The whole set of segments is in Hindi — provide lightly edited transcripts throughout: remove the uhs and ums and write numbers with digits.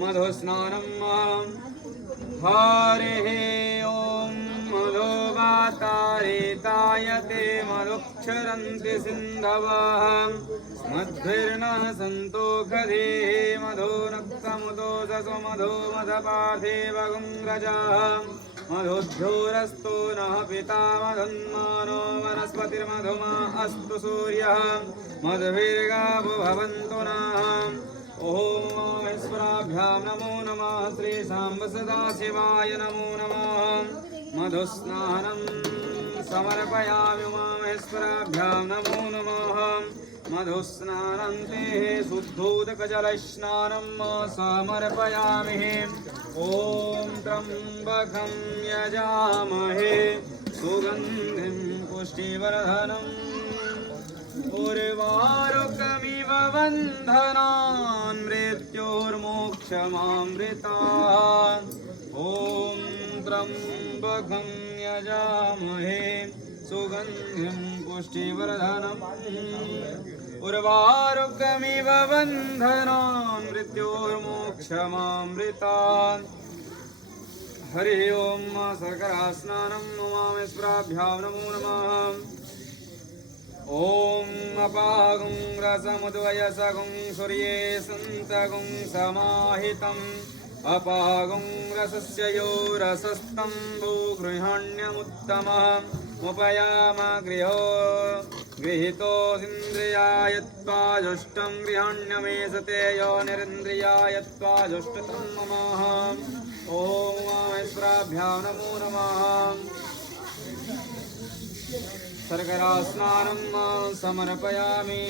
मधुस्नानं हरिः ॐ मधुवातारेताय ते मधुक्षरन्ति सिन्धवः मध्विर्न सन्तोषधेः मधुनक्तमुदो ससुमधो मधपार्थेव गुङ्ग्रजः मधुद्धूरस्तो नः पिता मधुन्मानो वनस्पतिर्मधुमा अस्तु सूर्यः मधुभिर्गावो भवन्तु नः ॐ महेश्वराभ्यां नमो नमः श्री सांब सदाशिवाय नमो नमः मधुस्नानं समर्पयामि उमामहेश्वराभ्यां नमो नमः मधुस्नानं ते शुद्धोदकजलस्नानं समर्पयामि ॐ त्र्यम्बकं यजामहे सुगन्धिं पुष्टिवर्धनम् उर्वारुकमिव बन्धनान् मृत्योर्मोक्षमामृतात् ॐ त्र्यम्बकं यजामहे सुगन्धिं पुष्टिवर्धनम् उर्वारुकमिव बन्धनान् मृत्योर्मोक्षमामृतात् हरिः ॐ शर्करास्नानं उमामेश्वराभ्यां नमो नमः ॐ अपागुं रसमुद्वयसगुं सूर्ये सन्तगुं समाहितम् अपागुं रसस्य यो रसस्तम्भो गृहण्यमुत्तमः उपयाम गृहीतोऽन्द्रियायत्वाजुष्टं गृहण्यमेषते यो निरिन्द्रियायत्वाजुष्टतं ममः ॐ महेश्वराभ्यां नमो नमः शर्करास्नानं समर्पयामि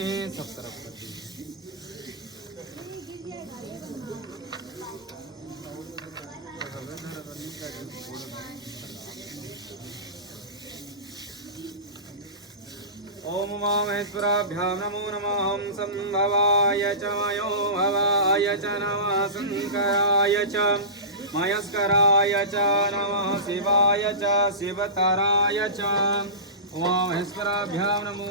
ॐ उमामहेश्वराभ्यां नमो नमः संभवाय च मयो भवाय च नमः शङ्कराय च मयस्कराय च नमः शिवाय च शिवतराय च उमामहेश्वराभ्यां नमो